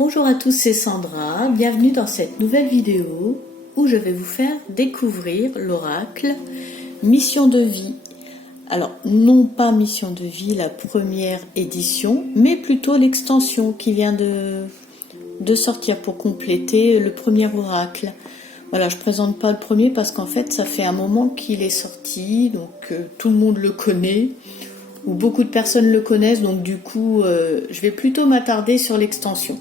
Bonjour à tous, c'est Sandra, bienvenue dans cette nouvelle vidéo où je vais vous faire découvrir l'oracle Mission de vie. Alors, non pas Mission de vie, la première édition, mais plutôt l'extension qui vient de sortir pour compléter le premier oracle. Voilà, je ne présente pas le premier parce qu'en fait, ça fait un moment qu'il est sorti, donc tout le monde le connaît, ou beaucoup de personnes le connaissent, donc du coup, je vais plutôt m'attarder sur l'extension.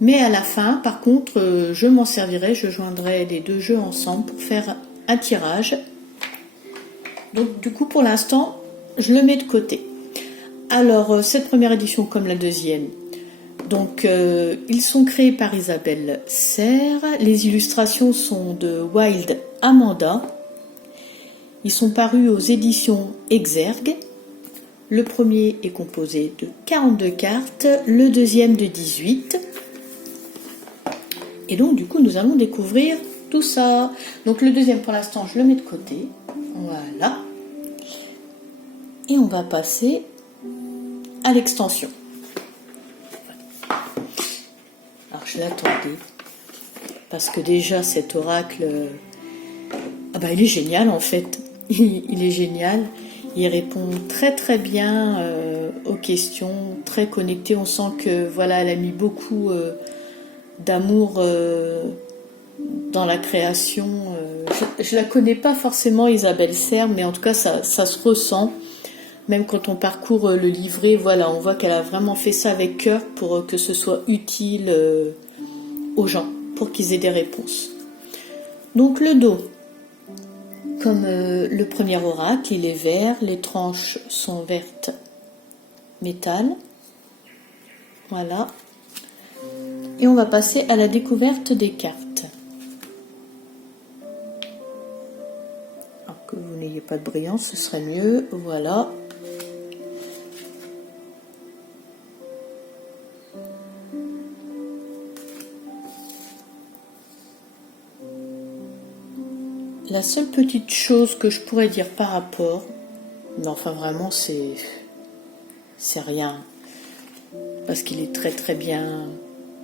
Mais à la fin, par contre, je m'en servirai, je joindrai les deux jeux ensemble pour faire un tirage. Donc du coup, pour l'instant, je le mets de côté. Alors, cette première édition comme la deuxième, donc ils sont créés par Isabelle Serre. Les illustrations sont de Wild Amanda. Ils sont parus aux éditions Exergue. Le premier est composé de 42 cartes, le deuxième de 18. Et donc, du coup, nous allons découvrir tout ça. Donc, le deuxième, pour l'instant, je le mets de côté. Voilà. Et on va passer à l'extension. Alors, je l'attendais. Parce que déjà, cet oracle, il est génial, en fait. Il est génial. Il répond très, très bien aux questions, très connecté. On sent que, voilà, elle a mis beaucoup d'amour dans la création. Je la connais pas forcément, Isabelle Serre, mais en tout cas ça se ressent. Même quand on parcourt le livret, voilà, on voit qu'elle a vraiment fait ça avec cœur pour que ce soit utile aux gens, pour qu'ils aient des réponses. Donc le dos, comme le premier oracle, il est vert, les tranches sont vertes métal. Voilà. Et on va passer à la découverte des cartes. Alors que vous n'ayez pas de brillance, ce serait mieux. Voilà. La seule petite chose que je pourrais dire par rapport, mais enfin vraiment c'est rien, parce qu'il est très très bien.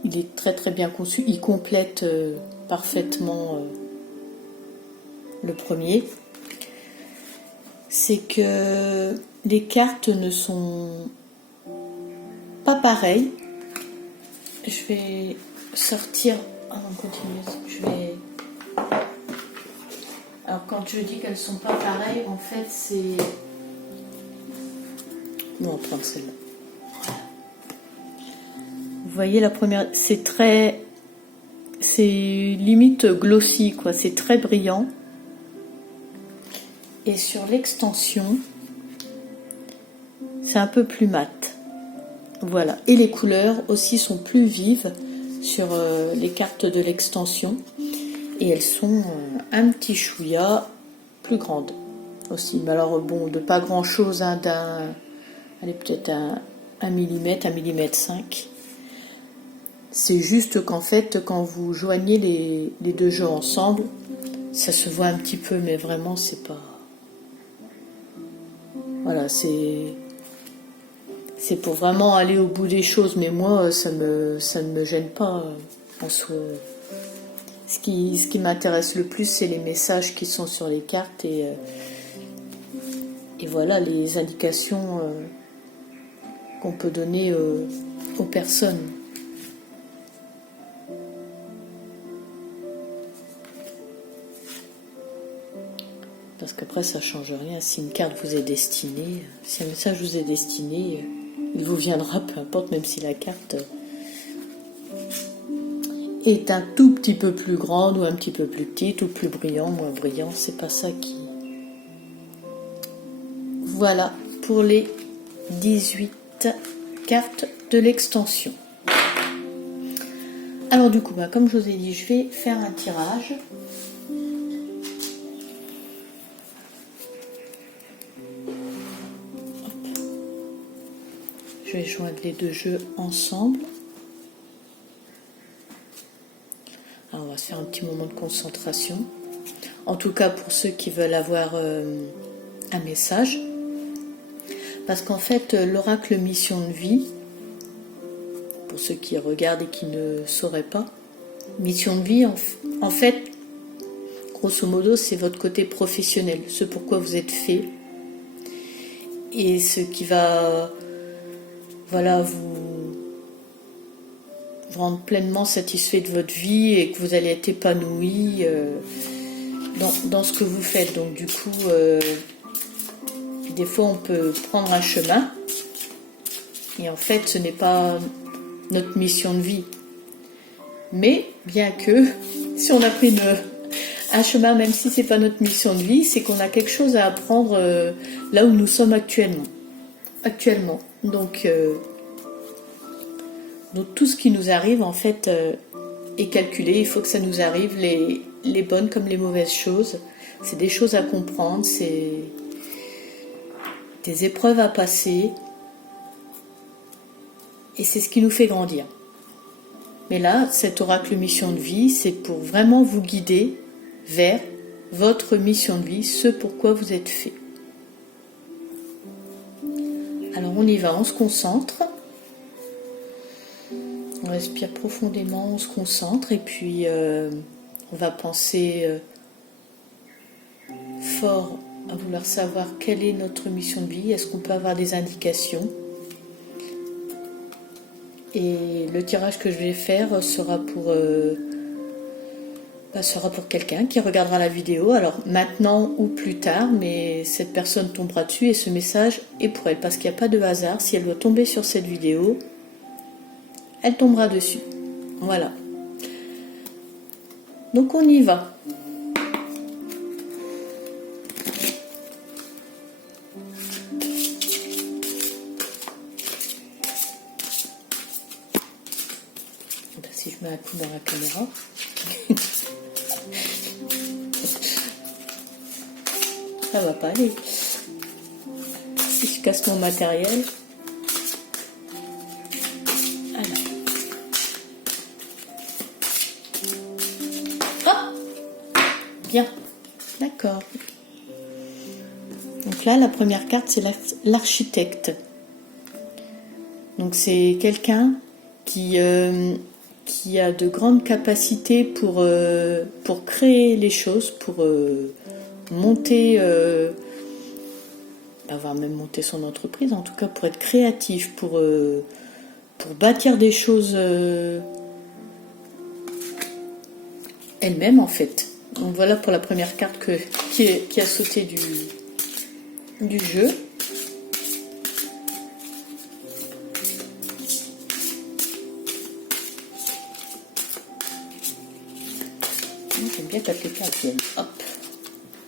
Il est très très bien conçu, il complète parfaitement le premier. C'est que les cartes ne sont pas pareilles. Je vais sortir. On continue. Alors quand je dis qu'elles sont pas pareilles, en fait c'est. On va prendre celle-là. Vous voyez la première, c'est limite glossy quoi, c'est très brillant. Et sur l'extension, c'est un peu plus mat. Voilà. Et les couleurs aussi sont plus vives sur les cartes de l'extension. Et elles sont un petit chouïa plus grandes aussi. Mais alors bon, de pas grand chose, hein, elle est peut-être 1 mm, 1 mm 5. C'est juste qu'en fait, quand vous joignez les deux jeux ensemble, ça se voit un petit peu, mais vraiment, c'est pas... Voilà, c'est pour vraiment aller au bout des choses, mais moi, ça ne me gêne pas en soi. Ce qui m'intéresse le plus, c'est les messages qui sont sur les cartes et voilà, les indications qu'on peut donner aux personnes. Parce qu'après ça change rien. Si une carte vous est destinée, si un message vous est destiné, il vous viendra, peu importe, même si la carte est un tout petit peu plus grande ou un petit peu plus petite, ou plus brillant, moins brillant, c'est pas ça qui... Voilà pour les 18 cartes de l'extension. Alors du coup, comme je vous ai dit, je vais faire un tirage. Je vais joindre les deux jeux ensemble. Alors on va se faire un petit moment de concentration. En tout cas pour ceux qui veulent avoir un message. Parce qu'en fait l'oracle mission de vie, pour ceux qui regardent et qui ne sauraient pas. Mission de vie, en fait, grosso modo, c'est votre côté professionnel, ce pourquoi vous êtes fait, et ce qui va, voilà, vous rendre pleinement satisfait de votre vie et que vous allez être épanoui dans ce que vous faites. Donc du coup, des fois on peut prendre un chemin et en fait ce n'est pas notre mission de vie. Mais bien que si on a pris un chemin, même si c'est pas notre mission de vie, c'est qu'on a quelque chose à apprendre là où nous sommes actuellement. Donc tout ce qui nous arrive en fait est calculé. Il faut que ça nous arrive, les bonnes comme les mauvaises choses. C'est des choses à comprendre, c'est des épreuves à passer, et c'est ce qui nous fait grandir. Mais là, cet oracle mission de vie, c'est pour vraiment vous guider vers votre mission de vie, ce pourquoi vous êtes fait. Alors on y va, on se concentre. On respire profondément, on se concentre et puis on va penser fort à vouloir savoir quelle est notre mission de vie. Est-ce qu'on peut avoir des indications? Et le tirage que je vais faire sera pour quelqu'un qui regardera la vidéo, alors maintenant ou plus tard, mais cette personne tombera dessus et ce message est pour elle, parce qu'il n'y a pas de hasard. Si elle doit tomber sur cette vidéo, elle tombera dessus. Voilà. Donc on y va. Si je mets un coup dans la caméra. Ça va pas aller. Si je casse mon matériel. Bien, d'accord. Donc là, la première carte, c'est l'architecte. Donc c'est quelqu'un qui a de grandes capacités pour créer les choses, pour monter, voire même monter son entreprise, en tout cas pour être créatif, pour bâtir des choses elle-même en fait. Donc voilà pour la première carte qui a sauté du jeu. J'aime bien quand les cartes viennent. Hop.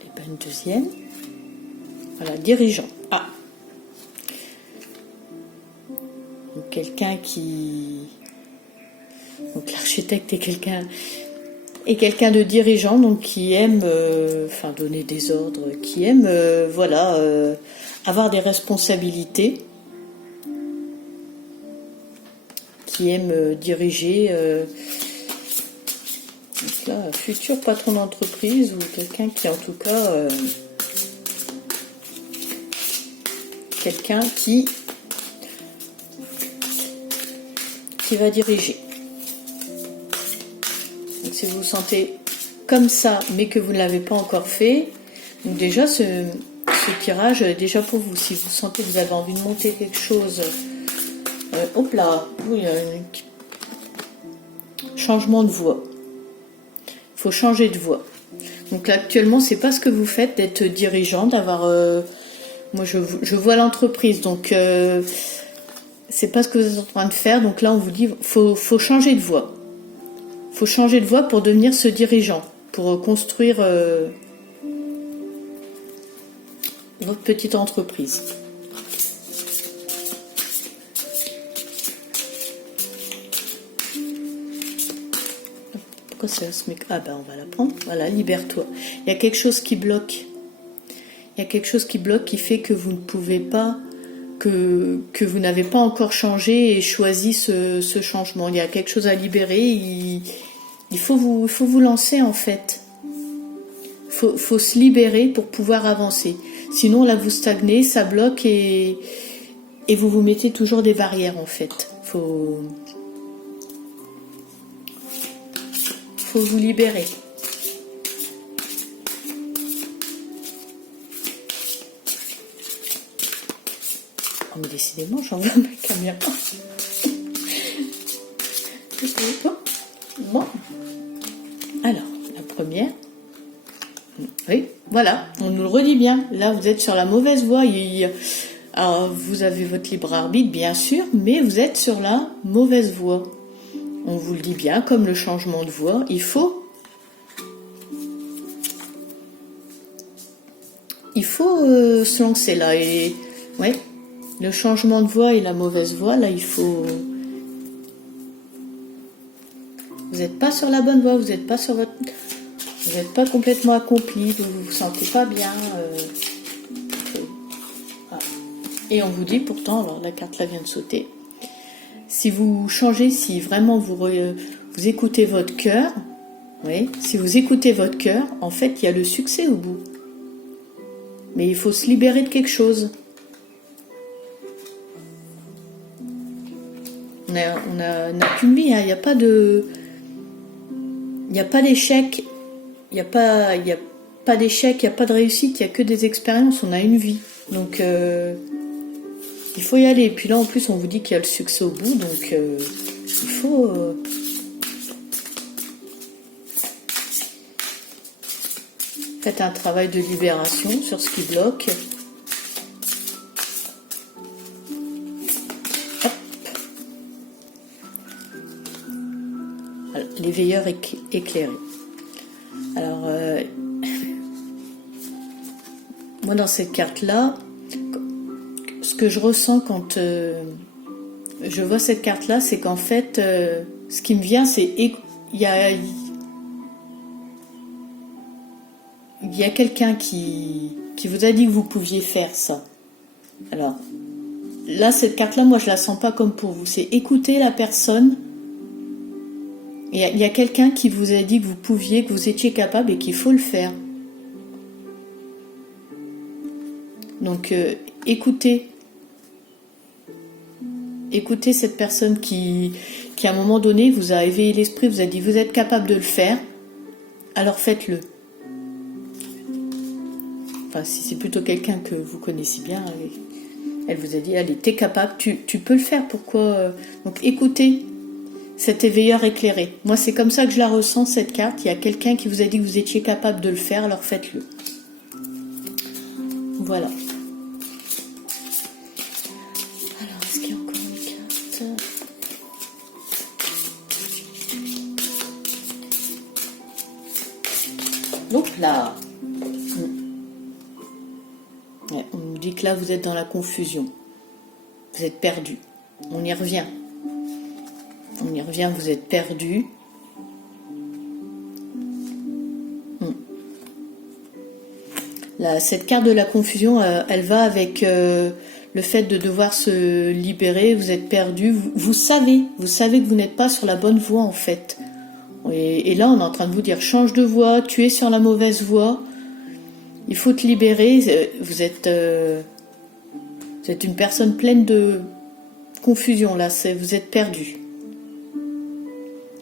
Et bien une deuxième. Voilà, dirigeant. Ah. Donc quelqu'un qui... Donc l'architecte est quelqu'un de dirigeant, donc qui aime donner des ordres, qui aime avoir des responsabilités, qui aime diriger, donc là, futur patron d'entreprise ou quelqu'un qui en tout cas quelqu'un qui va diriger. Donc si vous vous sentez comme ça, mais que vous ne l'avez pas encore fait, donc déjà ce tirage est déjà pour vous. Si vous sentez que vous avez envie de monter quelque chose, hop là, il y a un changement de voie. Il faut changer de voie. Donc là, actuellement, c'est pas ce que vous faites d'être dirigeant, d'avoir. Moi, je vois l'entreprise, donc c'est pas ce que vous êtes en train de faire. Donc là, on vous dit, faut changer de voie. Faut changer de voie pour devenir ce dirigeant, pour construire votre petite entreprise. Pourquoi ça se met... Ah ben on va la prendre. Voilà, libère-toi. Il y a quelque chose qui bloque. Il y a quelque chose qui bloque, qui fait que vous ne pouvez pas, que vous n'avez pas encore changé et choisi ce changement. Il y a quelque chose à libérer. Il faut vous lancer en fait. Faut se libérer pour pouvoir avancer. Sinon là vous stagnez, ça bloque et vous mettez toujours des barrières en fait. faut vous libérer. Oh, mais décidément, j'envoie ma caméra. Bon. Alors, la première. Oui, voilà, on nous le redit bien. Là, vous êtes sur la mauvaise voie. Alors, vous avez votre libre arbitre, bien sûr, mais vous êtes sur la mauvaise voie. On vous le dit bien, comme le changement de voie, il faut se lancer là. Et ouais, le changement de voie et la mauvaise voie, là, il faut. Vous n'êtes pas sur la bonne voie, vous n'êtes pas sur votre. Vous n'êtes pas complètement accompli, vous ne vous sentez pas bien. Voilà. Et on vous dit pourtant, alors la carte là vient de sauter, si vous changez, si vraiment vous écoutez votre cœur, oui, si vous écoutez votre cœur, en fait il y a le succès au bout. Mais il faut se libérer de quelque chose. On n'a qu'une vie, hein. Il n'y a pas de... Il n'y a pas d'échec. Il n'y a pas d'échec, il n'y a pas de réussite, il n'y a que des expériences, on a une vie. Donc, il faut y aller. Et puis là, en plus, on vous dit qu'il y a le succès au bout, donc il faut... Faites un travail de libération sur ce qui bloque. Hop. Alors, les veilleurs éclairés. Alors, moi dans cette carte-là, ce que je ressens quand je vois cette carte-là, c'est qu'en fait, ce qui me vient, c'est il y a quelqu'un qui vous a dit que vous pouviez faire ça. Alors, là, cette carte-là, moi, je la sens pas comme pour vous. C'est écouter la personne. Il y a quelqu'un qui vous a dit que vous pouviez, que vous étiez capable et qu'il faut le faire. Donc, écoutez cette personne qui, à un moment donné, vous a éveillé l'esprit, vous a dit, vous êtes capable de le faire, alors faites-le. Enfin, si c'est plutôt quelqu'un que vous connaissez bien, elle vous a dit, allez, t'es capable, tu peux le faire, pourquoi Donc, écoutez cet éveilleur éclairé. Moi, c'est comme ça que je la ressens, cette carte. Il y a quelqu'un qui vous a dit que vous étiez capable de le faire, alors faites-le. Voilà. Alors, est-ce qu'il y a encore une carte ? Donc là, on nous dit que là, vous êtes dans la confusion. Vous êtes perdu. On y revient. Vous êtes perdu. Là, cette carte de la confusion, elle va avec le fait de devoir se libérer. Vous êtes perdu. Vous savez que vous n'êtes pas sur la bonne voie en fait. Et là, on est en train de vous dire, change de voie, tu es sur la mauvaise voie. Il faut te libérer. Vous êtes une personne pleine de confusion là. Vous êtes perdu.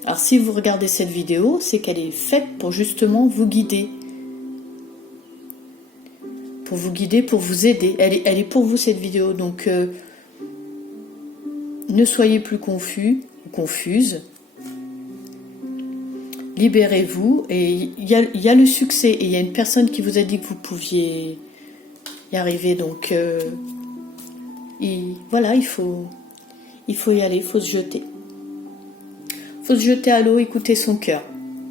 Alors si vous regardez cette vidéo, c'est qu'elle est faite pour justement vous guider. Pour vous guider, pour vous aider. Elle est pour vous cette vidéo. Donc ne soyez plus confus ou confuses. Libérez-vous. Et il y a le succès. Et il y a une personne qui vous a dit que vous pouviez y arriver. Donc voilà, il faut y aller, il faut se jeter. Faut se jeter à l'eau, écouter son cœur.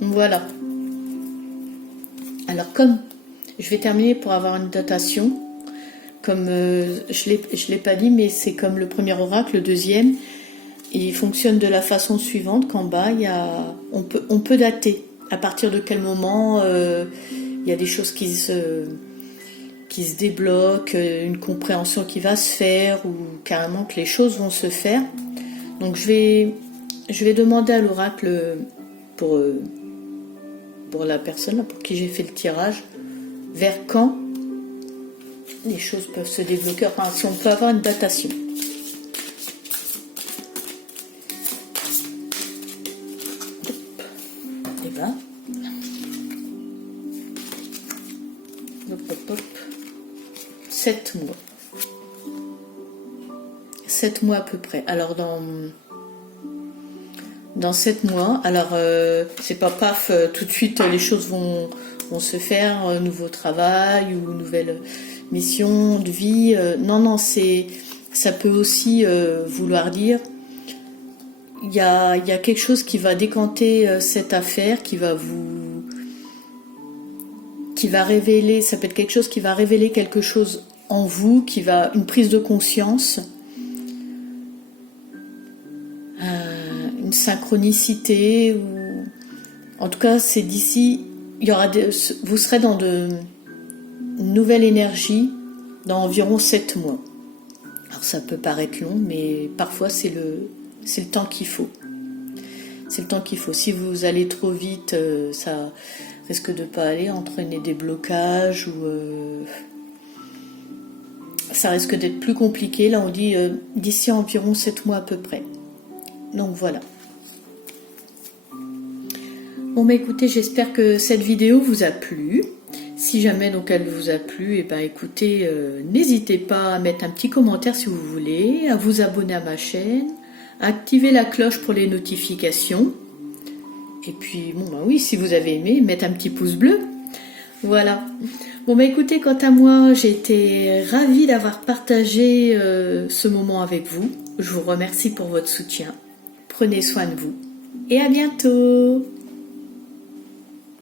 Voilà. Alors comme je vais terminer pour avoir une datation, comme je l'ai pas dit, mais c'est comme le premier oracle, le deuxième, il fonctionne de la façon suivante, qu'en bas, on peut dater. À partir de quel moment il y a des choses qui se débloquent, une compréhension qui va se faire, ou carrément que les choses vont se faire. Donc je vais demander à l'oracle pour la personne là, pour qui j'ai fait le tirage, vers quand les choses peuvent se débloquer, enfin si on peut avoir une datation. Et ben, hop, hop, hop. 7 mois. 7 mois à peu près. Alors dans 7 mois, alors c'est pas paf, tout de suite les choses vont se faire, nouveau travail ou nouvelle mission de vie. Non, ça peut aussi vouloir dire il y a quelque chose qui va décanter cette affaire, qui va révéler, ça peut être quelque chose qui va révéler quelque chose en vous, une prise de conscience, une synchronicité, ou en tout cas c'est d'ici, vous serez dans une nouvelle énergie dans environ 7 mois. Alors ça peut paraître long, mais parfois c'est le temps qu'il faut. C'est le temps qu'il faut. Si vous allez trop vite, ça risque de pas aller, entraîner des blocages, ou ça risque d'être plus compliqué. Là on dit d'ici environ 7 mois à peu près. Donc voilà. Bon bah écoutez, j'espère que cette vidéo vous a plu. Si jamais donc elle vous a plu, et ben écoutez, n'hésitez pas à mettre un petit commentaire si vous voulez, à vous abonner à ma chaîne, à activer la cloche pour les notifications. Et puis bon bah oui, si vous avez aimé, mettre un petit pouce bleu. Voilà. Bon bah écoutez, quant à moi, j'ai été ravie d'avoir partagé ce moment avec vous. Je vous remercie pour votre soutien. Prenez soin de vous et à bientôt.